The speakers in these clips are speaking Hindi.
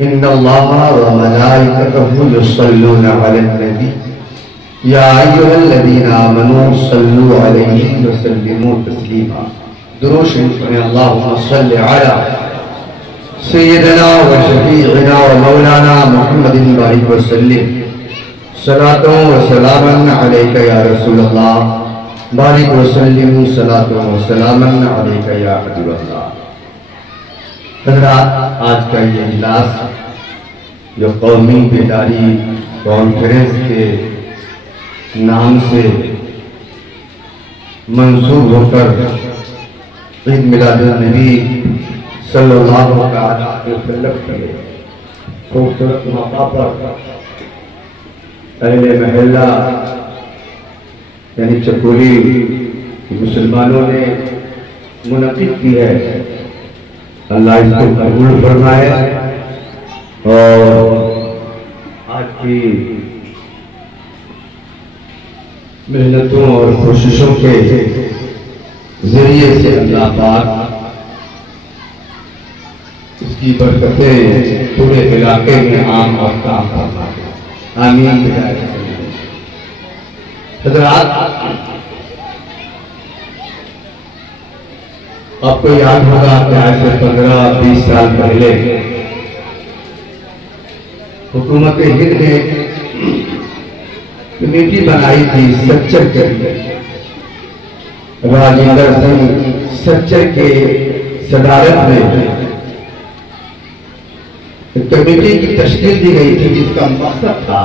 इन्नल्लाह व मलाइकतहु युसल्लूना अलन नबी या अय्युहल्लज़ीना आमनू सल्लु अलैहि व सल्लिमू तस्लीमा। दुरूद शरीफ पढ़ें। अल्लाहुम्मा सल्लि अला सय्यिदिना व शफीइना व मौलाना मुहम्मदिन व सल्लिम सलातो व सलामन अलैका या रसूलल्लाह बारिक व सल्लिम सलातो व सलामन अलैका या हबीबल्लाह। हज़रात, आज का ये इजलास जो कौमी बेदारी कॉन्फ्रेंस के नाम से मंसूब होकर ईद मिलादुन नबी सल्लल्लाहु अलैहि वसल्लम के खूबसूरत मौका पर अहले महल्ला यानी चकोरी मुसलमानों ने मुनक़िद की है। अल्लाह इसको कबूल फरमाए और आज की मेहनतों और कोशिशों के जरिए से अल्लाह पाक इसकी बरकतें पूरे इलाके में आम और काम फरमाए। आमीन। हज़रात, आपको याद होगा कि आज से 15-20 साल पहले हुकूमत हिंद ने कमेटी बनाई थी सच्चर के लिए। राजेंद्र सिंह सच्चर के सदारत में कमेटी की तश्कील दी गई थी जिसका मकसद था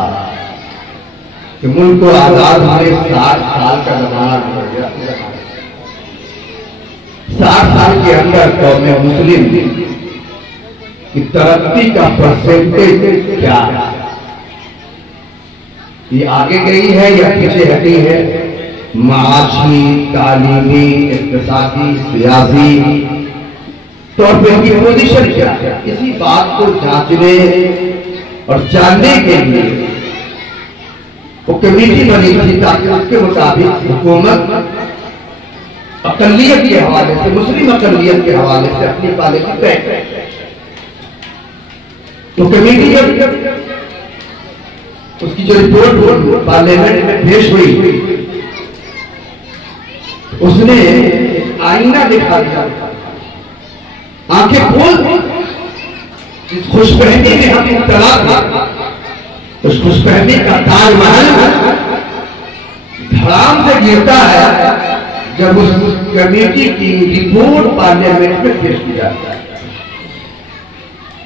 कि मुल्क को आजाद होने 60 साल का जमाना हो गया। 60 साल के अंदर कौम मुस्लिम की तरक्की का परसेंटेज क्या है, ये आगे गई है या पीछे हटी है, माशी, तालीमी, इक़्तिसादी, सियासी तौर पर इनकी पोजीशन क्या है। इसी बात को जांचने और जानने के लिए वो कमेटी बनी थी ताकि उसके मुताबिक हुकूमत अक़लियत के हवाले से, मुस्लिम अक़लियत के हवाले से अपनी पॉलिसी तय करे। तो कमेटी जब उसकी जो रिपोर्ट पार्लियामेंट में पेश हुई, उसने आईना दिखा दिया, आंखें खोल इस खुशफहमी में हम मुब्तला थे। उस खुशफहमी का ताजमहल धड़ाम से गिरता है जब उस कमेटी की रिपोर्ट पार्लियामेंट में पेश की जाती है।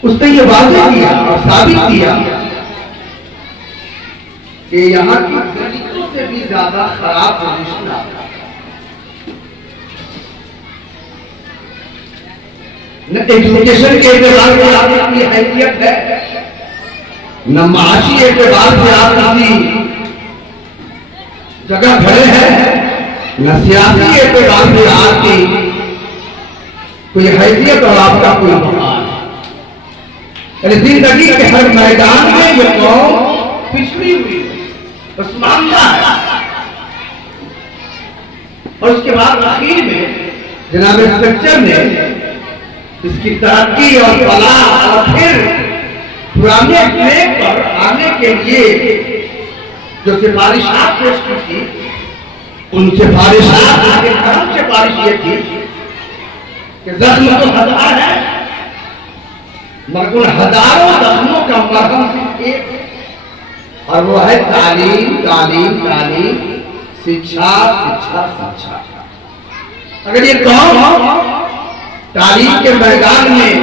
उसने ये वाज़ेह किया और साबित किया कि यहाँ की दलितों से भी ज्यादा खराब पोजीशन आता है। न एजुकेशन के एतबार से आपकी हैसियत है, न माशी एतबार से आप किसी जगह खड़े हैं, न सियासी एतबार से आपकी कोई हैसियत और आपका कोई मकान। जिंदगी के हर मैदान में ये कौम पिछड़ी हुई बस मामला है। और उसके बाद आखिर में जनाब सच्चर ने इसकी तरक्की और फलाह और फिर पुराने ट्रैक पर आने के लिए जो सिफारिशात पेश की थी, उन सिफारिशात के तरफ सिफारिश ये थी कि जख्म तो हजार है, मगर उन हजारों जख्मों का मरहम सिर्फ एक, और वो है तालीम, तालीम, तालीम, शिक्षा, शिक्षा, शिक्षा। अगर ये कौम तालीम के मैदान में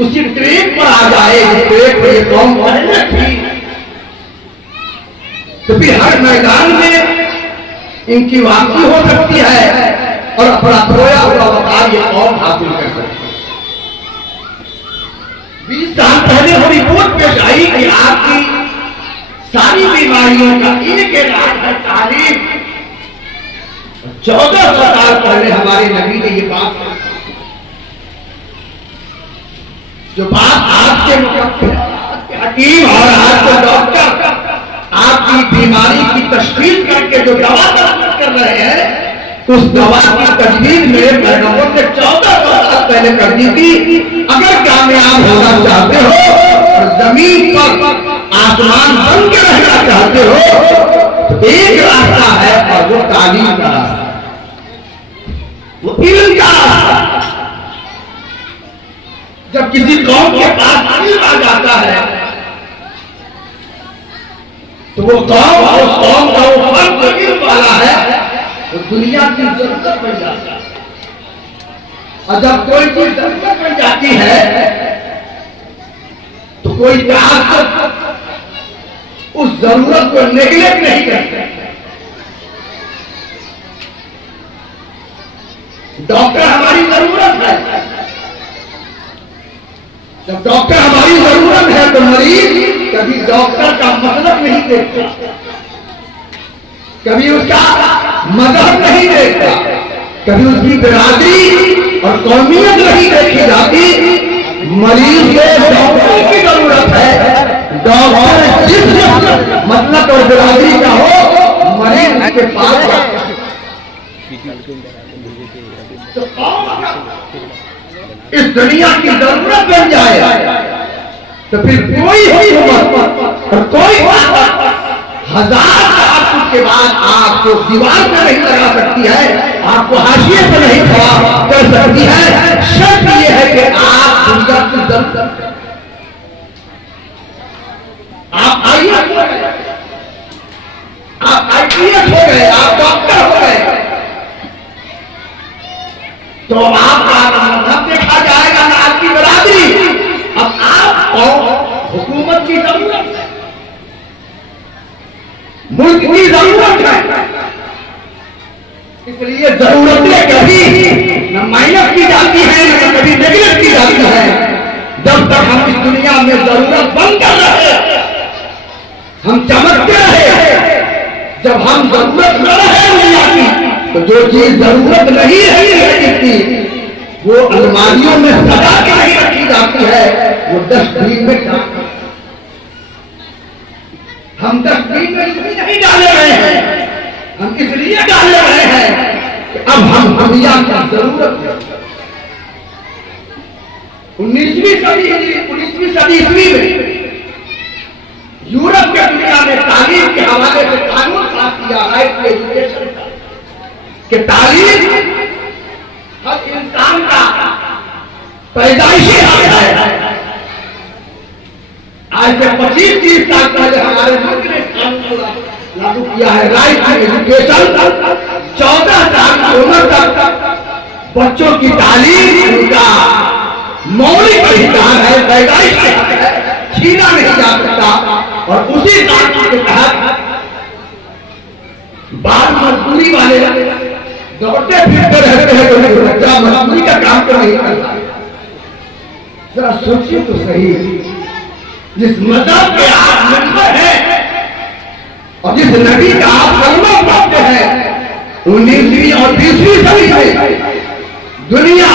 उसी ट्रैक पर आ जाए जिस ट्रैक पर ये कौम पहले थी, तो फिर हर मैदान में इनकी वापसी हो सकती है और अपना खोया हुआ वकार ये कौम हासिल कर सकती है। 20 साल पहले वो रिपोर्ट पेश आई कि आपकी सारी बीमारियों का एक इलाज है तालीम। 1400 साल पहले हमारे नबी ने ये बात, जो बात आज के हकीम और आज के डॉक्टर आपकी बीमारी की तशखीस करके जो दवा तजवीज़ कर रहे हैं, उस दवा की तजवीज़ मेरे पैगंबर ने 1400 साल पहले कर दी थी। अगर कामयाब होना चाहते हो और जमीन पर आसमान बन के रहना चाहते हो तो एक रास्ता है और वो तालीम का रास्ता, वो इल्म का रास्ता। जब किसी कौम के पास इल्म आ जाता है तो वो कौम और उस कौम का वो फर्द जो इल्म वाला है वो दुनिया की जरूरत बन जाता है। और जब कोई चीज जरूरत बन जाती है तो कोई ताकत उस जरूरत को नेगलेक्ट नहीं करता। डॉक्टर हमारी जरूरत है, जब डॉक्टर हमारी जरूरत है तो मरीज कभी डॉक्टर का मतलब नहीं देखता, कभी उसका मजहब नहीं देखता, कभी उसकी बिरादरी और कौमियत नहीं देखी जाती। मरीज को डॉक्टर की जरूरत है, डॉक्टर जिस मतलब और बिरादरी का हो मरीज के पास इस दुनिया की जरूरत बन जाए तो फिर कोई हुकूमत और कोई हजार ताक़त के बाद आपको दीवार पर नहीं लगा सकती है, आपको हाशिए पर नहीं खड़ा कर सकती है। शर्त यह है कि आप दुनिया की जरूरत, आप IAS हो गए, आप IPS हो गए, आप डॉक्टर हो गए तो आपका मजहब देखा जाएगा ना आपकी बरादरी। अब आपको हुकूमत की जरूरत है, मुल्क की जरूरत है, इसलिए जरूरतें कभी न माइनस की जाती है न कभी नेगलेक्ट की जाती है। जब तक हम इस दुनिया में जरूरत बंद कर रहे, हम चमकते रहे, जब हम जरूरत न रहे दुनिया की तो जो चीज जरूरत नहीं है जिसकी वो अलमारियों में सजा के नहीं रखी जाती है, वो डस्टबिन में हम डस्टबिन में इसलिए नहीं डाले रहे हैं, हम इसलिए डाले रहे हैं कि अब हम दुनिया की जरूरत है। 19वीं सदी ईस्वी में यूरोप के दुनिया में तालीम के हवाले से कानून पास किया, राइट टू एजुकेशन का, कि तालीम हर इंसान का पैदाइशी हक है। आज से 25-30 साल पहले हमारे मुल्क ने इस कानून को लागू किया है, राइट टू एजुकेशन। 14 साल की उम्र तक बच्चों की तालीम उनका मौलिक अधिकार है, पैदाइशी हक है, छीना नहीं जा सकता। और उसी कानून के तहत बाल मजदूरी वाले दौड़ते फिरते रहते हैं तो बच्चा मजदूरी का काम तो नहीं करता। जरा सोचिए तो सही, जिस मजहब के आप मेंबर हैं और जिस नबी का आप कलमा पढ़ते हैं 19वीं और 20वीं सदी में दुनिया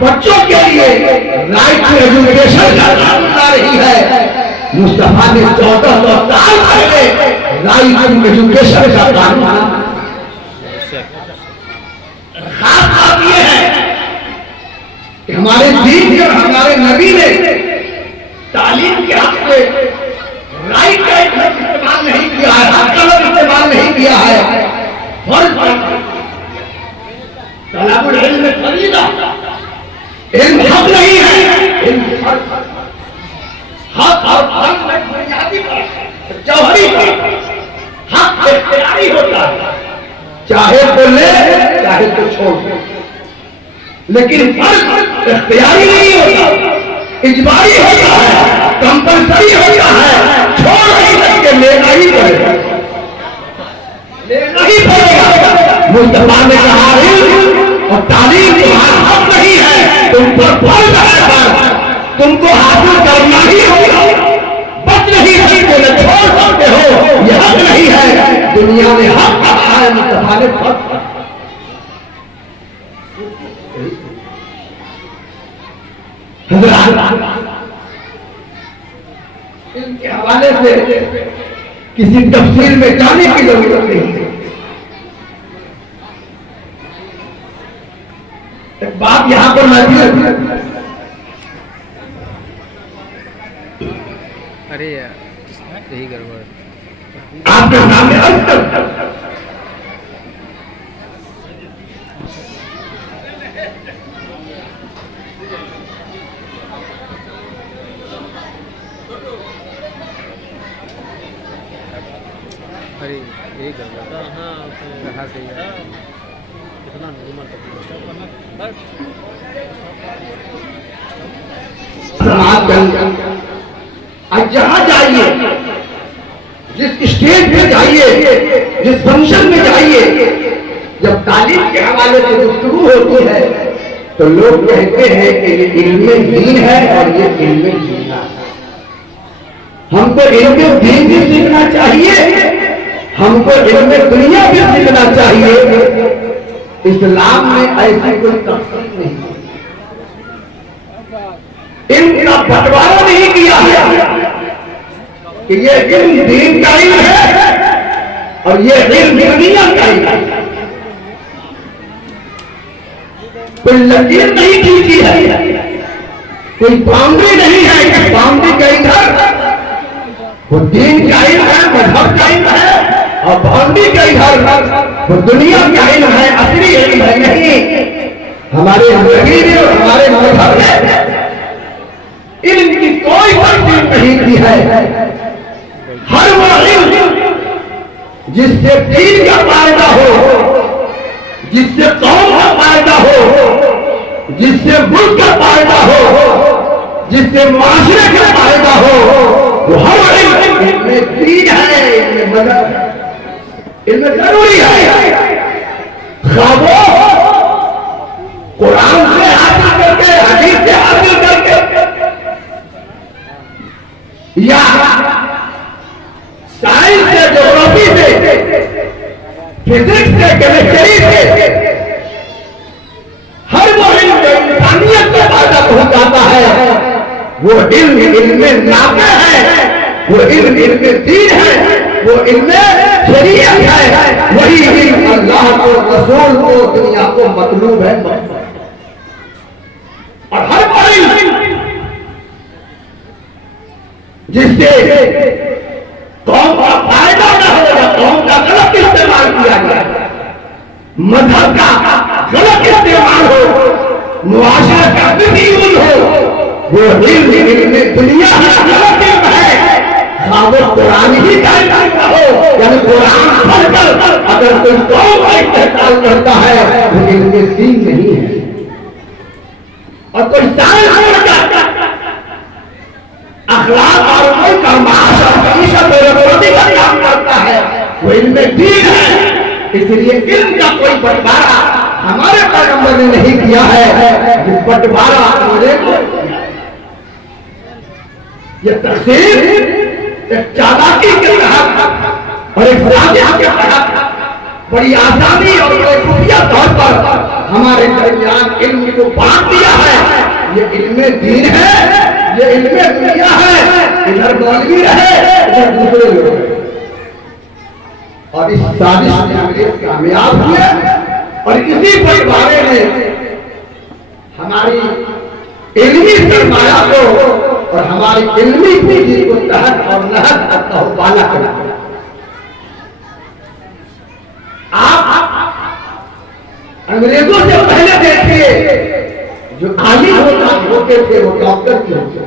बच्चों के लिए राइट टू एजुकेशन का कानून ला रही है। मुस्तफा ने 1400 साल पहले राइट टू एजुकेशन का कानून। खास बात यह है कि हमारे दीन और हमारे नबी ने तालीम के हक से राइट का इस्तेमाल नहीं किया है, हक का इस्तेमाल नहीं किया है। फर्ज तलाबुल इल्म में फरीदा, इल्म हक नहीं है, इल्म फर्ज। हक और फर्ज में बुनियादी फर्क है, जौहरी फर्क। हक इख्तियारी होता है, चाहे तो ले चाहे तो छोड़ दे, लेकिन फर्ज इख्तियारी नहीं होता, इजबारी होता है, कंपल्सरी होता है। छोड़ नहीं सकते, लेना ही पड़ेगा, लेना ही पड़ेगा। मुस्तफा ने कहा और तालीम तुम्हारा हक नहीं है, तुम पर फर्ज है, तुमको हासिल करना ही होगा, बच नहीं सकते, न छोड़ सकते हो, यह हक नहीं है। दुनिया ने हक कहा है, मुस्तफा ने फर्ज कहा। इनके हवाले से किसी तफसील में जाने की जरूरत नहीं है। एक बात यहां पर मैं भी अरे यार यही गड़बड़ आपके सामने अक्सर अरे यही गड़बड़ कहाँ से कितना जहाँ जाइए, जिस स्टेज पे जाइए, जिस फंक्शन में जाइए, जब तालीम के हवाले से गुफ्तगू होती है तो लोग कहते हैं कि ये इल्मे दीन है और ये इल्मे दुनिया है। हमको इल्मे दीन भी सीखना चाहिए, हमको इल्मे दुनिया भी सीखना चाहिए। इस्लाम में ऐसी कोई तफसील नहीं है, इनका बंटवारा नहीं किया है कि ये इल्म दीन का इल्म है और ये इल्म दुनिया का इल्म है। कोई लकीर नहीं खींची है, कोई बाउंड्री नहीं है कि बाउंड्री का इधर वो दीन का इल्म है, मजहब का इल्म है, और बाउंड्री का इधर वो दुनिया का इल्म है, असली इल्म है। नहीं, हमारे नबी ने और हमारे मजहब ने इल्म की कोई तफसील नहीं की है। हर वो इल्म जिससे दीन का फायदा हो, जिससे कौम का फायदा हो, जिससे मुल्क का फायदा हो, जिससे माशरे का फायदा हो, वो हर इल्म दीन है, इनमें मदद है, इनमें जरूरी है। ख्वाबों कुरान से हासिल करके, हदीस से हासिल करके, या साइंस से, ज्योग्राफी से, फिजिक्स से, केमिस्ट्री से, हर वो इल्म जो इंसानियत को फायदा पहुंचाता है वो इल्म नाफे है, वो इल्म दीन है, वो इल्म शरीयत है। वही इल्म अल्लाह को, रसूल को, दुनिया को मतलूब है। और हर वो इल्म जिससे कौम का फायदा न हो या कौम का गलत इस्तेमाल किया जाए, मजहब का गलत इस्तेमाल हो, मुआशरे का बिल्कुल हो, वो इल्म दुनिया का गलत इल्म है। वो कुरान ही का हो, यानी कुरान पढ़कर अगर कोई कौम का इस्तेमाल करता है वो इल्म दीन नहीं है। और कोई साइंस पढ़कर अखलाक और मुल्क और माशरा का काम करता है वो इल्म दीन है। इसलिए इल्म का कोई बंटवारा हमारे पैगंबर ने नहीं किया है, ये बंटवारा मुझे ये तकसीम एक चालाकी के तहत और एक साजिश के तहत बड़ी आसानी और बड़े खुफिया तौर पर हमारे दरमियान इल्म को बांट दिया है। ये इल्म दीन है, ये इल्म दुनिया है। इधर मौलवी रहे, इधर दूसरे लोग, और इस साजिश में अंग्रेज कामयाब हुए और इसी बंटवारे में हमारी इल्मी सरमाया को और हमारी इल्मी पूंजी को तहत और नहत करता हो पाला करा। आप अंग्रेजों से पहले देखिए जो आलिम होते थे वो डॉक्टर भी होते थे,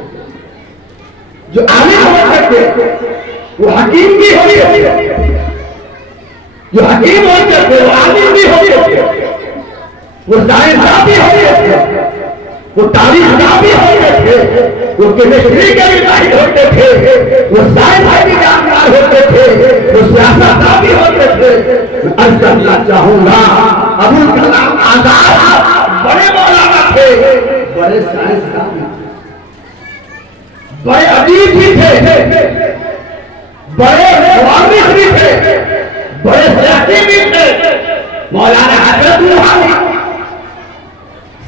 जो आलिम होते थे वो हकीम भी होते थे, जो हकीम होते थे वो आलिम भी होते थे, वो साइंसदान भी होते थे, वो तारीखदान भी होते थे, वो केमिस्ट्री के भी माहिर होते थे, वो साइंस के जानकार होते थे, वो सियासतदान भी होते थे। अर्ज करना चाहूंगा अबुल कलाम आजाद बड़े मौलाना थे, बड़े साइंसदान भी थे, बड़े अदीब भी थे, बड़े मुआलिफ भी थे, बड़े सियासी भी थे। मौलाना हजरत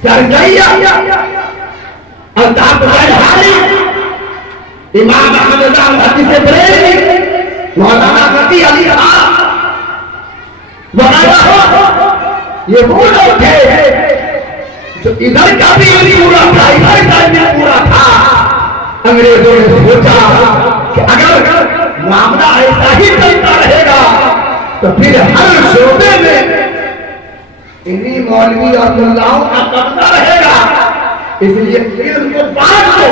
सरजैया, अल्ताफ जरहारी, इमाम अहमद हदीस बरेलवी, मौलाना मती अली खान वगैरह, ये वो लोग थे जो इधर का भी पूरा था, इधर का भी पूरा था। अंग्रेजों ने सोचा कि अगर मामला ऐसा ही चलता रहेगा तो फिर हर शोबे में इन्हीं मौलवी और मुल्लाओं का कब्जा रहेगा। इसलिए इल्म को बांट दो,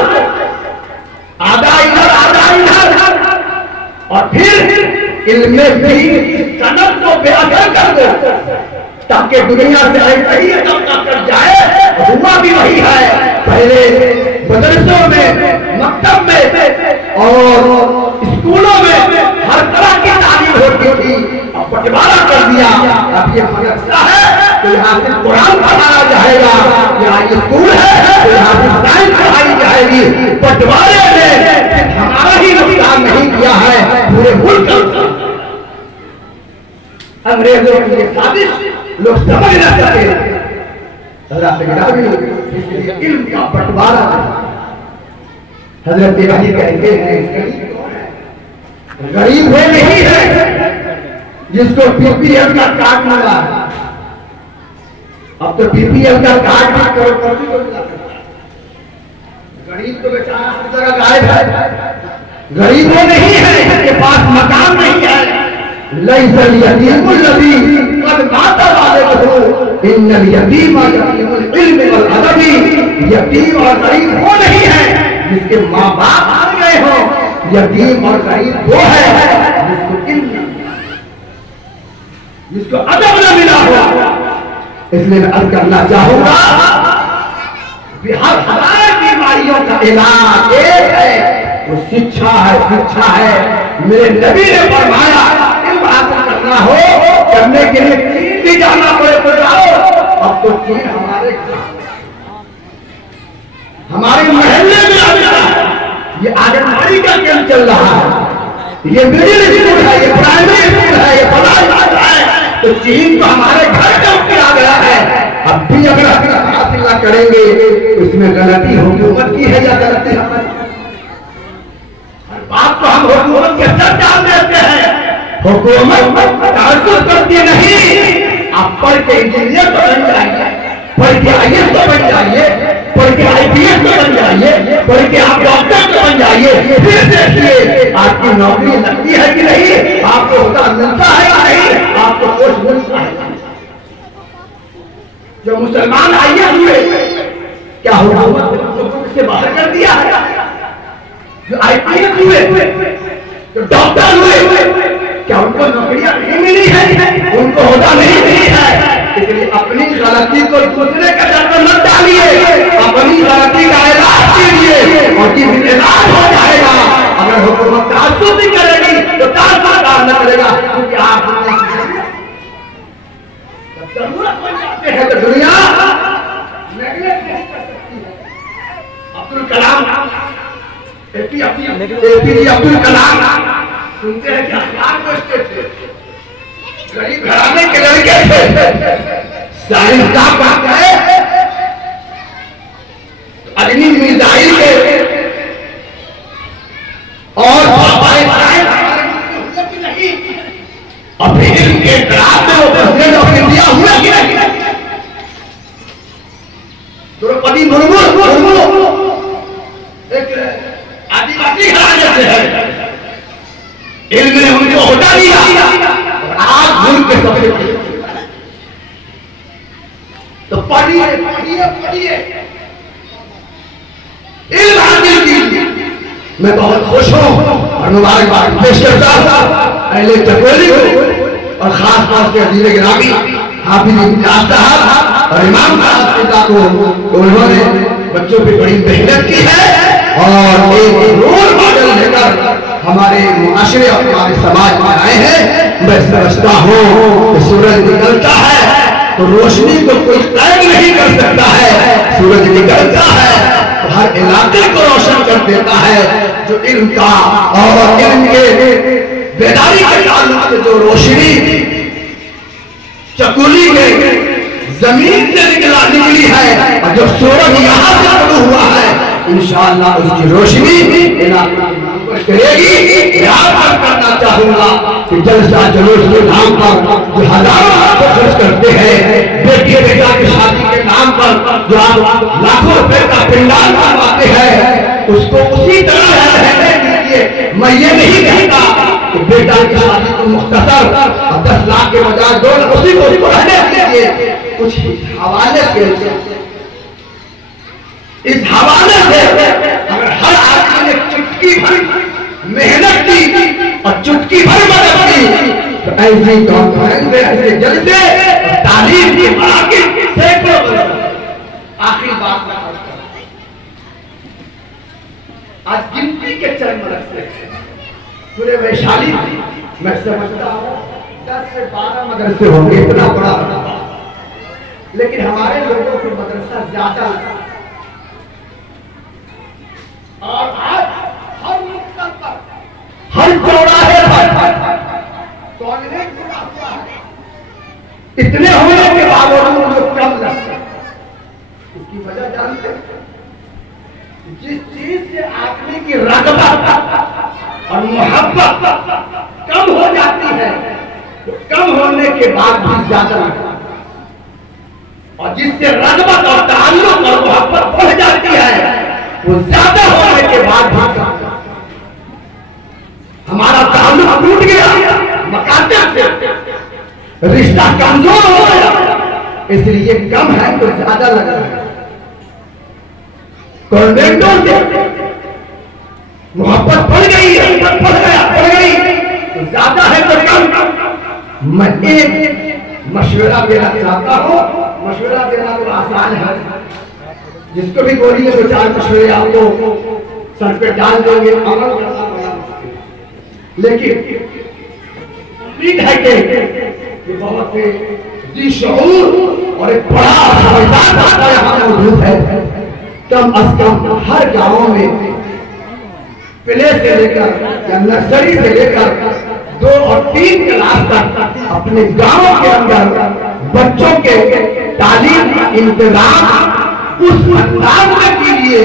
आधा इधर और फिर इल्म में भी सनद को बेअसर कर दो, ताकि दुनिया से ऐसा ही कर जाए। हुआ भी वही है, पहले मदरसों में, मकतब में और स्कूलों में हर तरह की तालीम होती थी, अब बंटवारा कर दिया। अब ये मदरसा है तो यहाँ से कुरान पढ़ाया जाएगा, यहाँ स्कूल है तो यहाँ से साइंस पढ़ाई जाएगी। बंटवारे में सिर्फ हमारा ही नुकसान नहीं किया है, पूरे मुल्क का। अंग्रेजों की ये साजिश लोग समझ न सके, इसलिए इल्म का बंटवारा। हजरत अली कहते हैं गरीब कौन है? गरीब वो नहीं है जिसको पीपीएल का कार्ड मिला। अब तो पीपीएल का कार्ड भी करोड़पति को मिला, गरीब तो बेचारा हर जगह गायब है। गरीब वो नहीं है जिसके पास मकान नहीं है। लैसल यतीमुल लज़ी क़द माता वालिदुहु इन्नल यतीमा यतीमुल इल्म वल अदबी। यतीम और गरीब वो नहीं है जिसके माँ बाप मर गए हो। यतीम और गरीब वो है जिसको इल्म, जिसको अदब न मिला हो। इसलिए मैं अर्ज करना चाहूंगा, हर हमारे बीमारियों का इलाज एक है, वो शिक्षा है। शिक्षा है, मेरे नबी ने फरमाया इल्म हासिल करना हो, करने के लिए चीन भी जाना पड़े तो जाओ। अब तो चीन हमारे महल्ले में आ गया है। ये आंगनबाड़ी का केंद्र चल रहा है, ये मिडिल स्कूल है, ये प्राइमरी स्कूल है, ये बड़ा है। तो चीन तो हमारे घर का आ गया है। अब भी अगर हासिल न करेंगे तो इसमें गलती हुकूमत की है या गलती हमारी? हर बात तो हम हुकूमत के सर डाल देते हैं। हुकूमत ताजुब करती नहीं। आप पढ़ के इंजीनियर तो बन जाइए, पढ़ के आईएएस तो बन जाइए, पढ़ के आईपीएस तो बन जाइए, पढ़ के आप डॉक्टर तो बन जाइए। फिर देखिए आपकी नौकरी लगती है कि नहीं, आपको होता मिलता है या नहीं, आपको पोस्ट मिलता है। जो मुसलमान आईएएस हुए, क्या हुकूमत से बाहर कर दिया है? जो आईपीएस हुए, जो डॉक्टर हुए, क्या उनको नौकरियां नहीं मिली है? उनको होता नहीं मिली है। इसलिए अपनी गलती को दूसरे के दर पर मत डालिए, अपनी गलती का इलाज कीजिए और जिस इलाज हो जाएगा। अगर हुकूमत ताजुब नहीं करेगी तो ताजुब न करेगा, क्योंकि आप जरूरत बन जाते हैं तो दुनिया नेगलेक्ट नहीं कर सकती है। अब्दुल कलाम, एपीजे अब्दुल कलाम सुनते हैं कि अखबार पहुंचते थे, गरीब घराने के लड़के थे, साइंस का बात है, अग्नि मिसाइल के और नहीं, अभी इनके ड्राफ्ट में वो प्रेसिडेंट ऑफ इंडिया हुआ कि नहीं? द्रौपदी मुर्मू एक आदिवासी घराने से है, इल्म ने उनको हटा दिया और आज मुल्क के सबसे तो पढ़िए पढ़िए पढ़िए, इल्म हासिल कीजिए। मैं बहुत खुश हूँ और मुबारकबाद पेश करता हूँ पहले चकोली को और खास तौर से अजीज गिरामी हाफिज इम्तियाज साहब और इमाम साहब पिता को। उन्होंने बच्चों पे बड़ी मेहनत की है और एक रोल मॉडल लेकर हमारे मुआशरे और हमारे समाज में आए हैं। मैं समझता हूँ कि सूरज निकलता है तो रोशनी को कोई कैद नहीं कर सकता है। सूरज निकलता है तो हर इलाके को रोशन कर देता है। जो इल्म का और इल्म के बेदारी के ताल्लुक से जो रोशनी चकुली में जमीन से निकली है और जो सूरज यहाँ से शुरू हुआ है, इंशाअल्लाह उसकी रोशनी करेगी। याद करना चाहूंगा कि जलसा जुलूस के नाम पर जो हजारों खर्च करते हैं, बेटी बेटा की शादी के नाम पर जो लाखों रुपए का पिंडाल बनवाते हैं, उसको उसी तरह रहने दीजिए। मैं ये नहीं कहता कि बेटा की शादी को मुख्तसर 10 लाख के बजाय 2 लाख उसी को रहने दीजिए। कुछ हवाले से, इस हवाले से अगर हर आदमी ने चुटकी भर मेहनत की और चुटकी भर मदद की तो ऐसी कॉन्फ्रेंस ऐसे जलसे तालीम की मराकिज़ सैकड़ों। आखिरी बात आज गिनती के चरम से पूरे वैशाली मैं समझता हूँ 10 से 12 मदरसे होंगे, इतना बड़ा, लेकिन हमारे लोगों को मदरसा ज्यादा। और आज हर नुक्कड़ पर, हर चौराहे पर कॉलेज जुड़ा हुआ है। इतने होने के बावजूद लोग कम लगते हैं। इसकी वजह जानते हैं? जिस चीज से आदमी की रग़बत और मोहब्बत कम हो जाती है, तो कम होने के बाद भी ज्यादा लगता है, और जिससे रग़बत और ताल्लुक और मोहब्बत बढ़ जाती है वो ज्यादा होने के बाद भी। हमारा ताल्लुक टूट गया, मकाते से रिश्ता कमजोर हो गया, इसलिए कम है तो ज्यादा लग रहा है। कॉन्वेंटों से मोहब्बत बढ़ गई, बढ़ गई तो ज्यादा है तो कम। मैं एक मशवरा देना चाहता हूँ, मशवरा देना तो आसान है, जिसको भी बोलिए 2-4 मशवरे आपको सर पे डाल देंगे, अमल करना बड़ा मुश्किल। लेकिन उम्मीद है कि बहुत जी शऊर और एक बड़ा समझदार यहाँ मौजूद है। कम अज कम हर गांव में प्ले से लेकर या नर्सरी से लेकर 2 और 3 क्लास तक अपने गांव के अंदर बच्चों के तालीम का इंतजाम उस अंदाज में कीजिए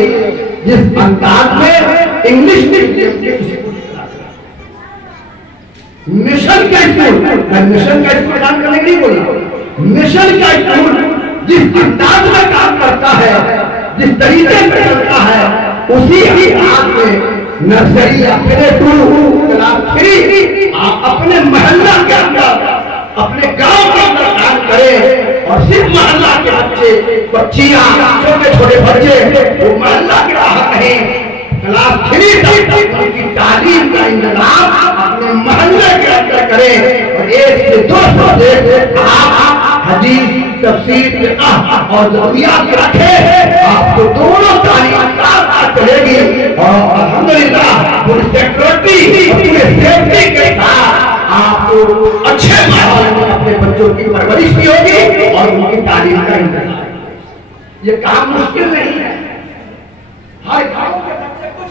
जिस अंदाज में इंग्लिश मीडियम के मिशन का स्कूल, मिशन का स्कूल काम करने के लिए बोला, मिशन का स्कूल जिस अंदाज में काम करता है, जिस तरीके से चलता है, उसी ही हाथ में नर्सरी या प्ले 2 क्लास 3 आप अपने मोहल्ला के अंदर, अपने गांव के अंदर काम करें। और सिर्फ मोहल्ला के बच्चे, बच्चियां, छोटे छोटे बच्चे वो मोहल्ला के बाहर नहीं, क्लास 3 तक उनकी तालीम का इंतजाम अपने मोहल्ले के अंदर करें। और 1 से 2 सब्जेक्ट आप हदीस, तफसीर और ज़रूरियात रखे, आपको दोनों तालीम साथ चलेगी। और अल्हम्दुलिल्लाह पूरी सिक्योरिटी, पूरे सेफ्टी के साथ आपको अच्छे माहौल में अपने बच्चों की परवरिश भी होगी और उनकी तालीम का इंतजाम। ये काम मुश्किल नहीं है। हर गांव के बच्चे कुछ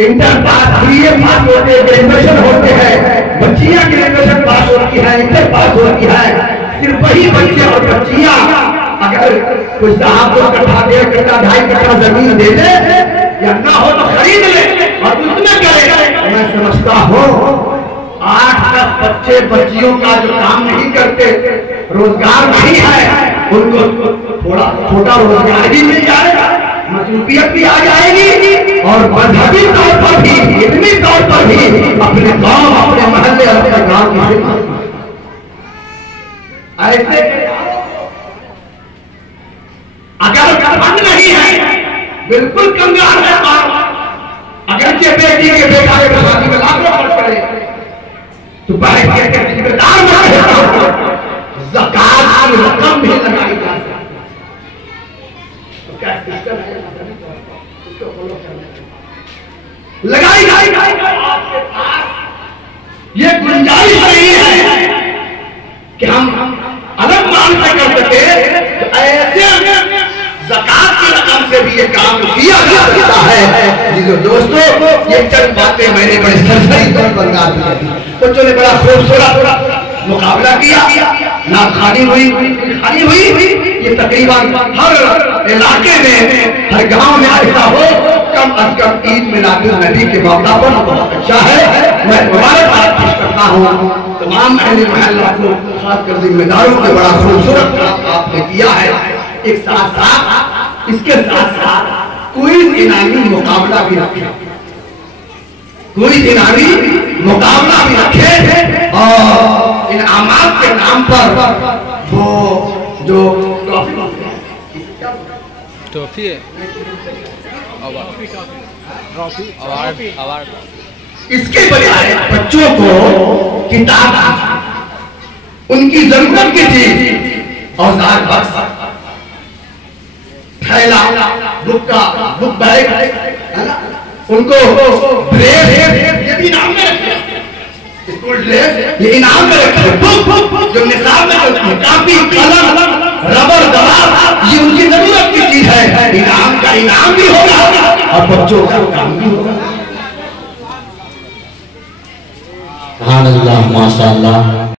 इंटर पास, बीए पास होते हैं, ग्रेजुएशन होते हैं, बच्चियां ग्रेजुएशन पास होती है, इंटर पास होती है। सिर्फ वही बच्चे और बच्चियां अगर कोई साहब को कट्ठा 1.5 कट्ठा 2.5 कट्ठा जमीन दे दे या ना हो तो खरीद ले और उसमें करे, मैं समझता हूँ 8-10 बच्चे बच्चियों का जो काम नहीं करते, रोजगार नहीं है, उनको थोड़ा छोटा रोजगार भी मिल जाएगा, मसरूफियत भी आ जाएगी और मजहबी तौर पर भी, इल्मी तौर पर भी अपने गांव, अपने मोहल्ले, अपने गांव की खिदमत। ऐसे अगर फंड नहीं है, बिल्कुल कंगाल है, अगर के बेटी के बेटा के शादी में लाखों खर्च करे तो बैंक के जिम्मेदार ज़कात की रकम भी लगाई जा सकती है। उसका सिस्टम है, उसको फॉलो करना लगाई जाए। आपके पास ये गुंजाइश नहीं है कि हम अलग मान से कर सके, तो ऐसे ज़कात की रकम से भी ये काम किया जा सकता है। जी दोस्तों, ये चंद बातें मैंने बड़े सरसरी तौर पर बता दी। बच्चों ने बड़ा खूबसूरत मुकाबला किया, ना खाली हुई। ये तकरीबन हर इलाके में, हर गांव में ऐसा हो, कम अज कम ईद मिलादुन्नबी के मौका पर बहुत अच्छा है। मैं मुबारकबाद पेश करता हूँ तमाम अहले मोहल्ला को, खासकर जिम्मेदारों को। बड़ा खूबसूरत काम आपने किया है। एक इसके साथ साथ क्विज इनामी मुकाबला भी रखा। कोई इनामी मुकाबला भी रखे और इनामात के नाम पर वो जो ट्रॉफी है, अवार्ड इसके बजाय बच्चों को किताब, उनकी जरूरत की चीज औजार बक्स, थैला, बुक बैग, उनको ड्रेस, ये भी इनाम में रखे, स्कूल ड्रेस ये इनाम में रखे, बुक जो निसाब में होती है, कापी, कलम, रबर, दरार, ये उनकी जरूरत की चीज है। इनाम का इनाम भी होगा और बच्चों का काम भी होगा। सुभान अल्लाह, माशाअल्लाह।